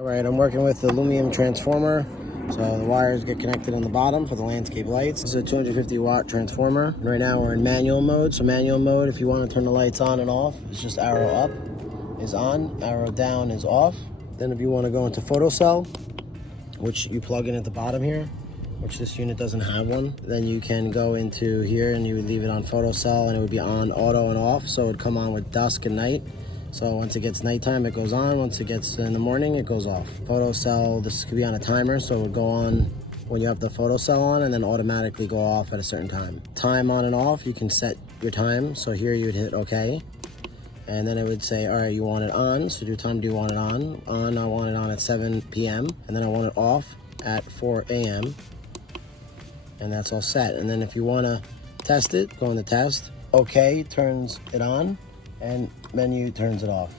All right, I'm working with the Lumien transformer. So the wires get connected on the bottom for the landscape lights. This is a 250 watt transformer. And right now we're in manual mode. So manual mode, if you want to turn the lights on and off, it's just arrow up is on, arrow down is off. Then if you want to go into photocell, which you plug in at the bottom here, which this unit doesn't have one, then you can go into here and you would leave it on photocell and it would be on auto and off. So it would come on with dusk and night. So once it gets nighttime, it goes on. Once it gets in the morning, it goes off. Photocell, this could be on a timer, so it would go on when you have the photocell on and then automatically go off at a certain time. Time on and off, you can set your time. So here you would hit OK. And then it would say, all right, you want it on. So your time, do you want it on? On, I want it on at 7 p.m. And then I want it off at 4 a.m. And that's all set. And then if you want to test it, go into test. OK turns it on. And menu turns it off.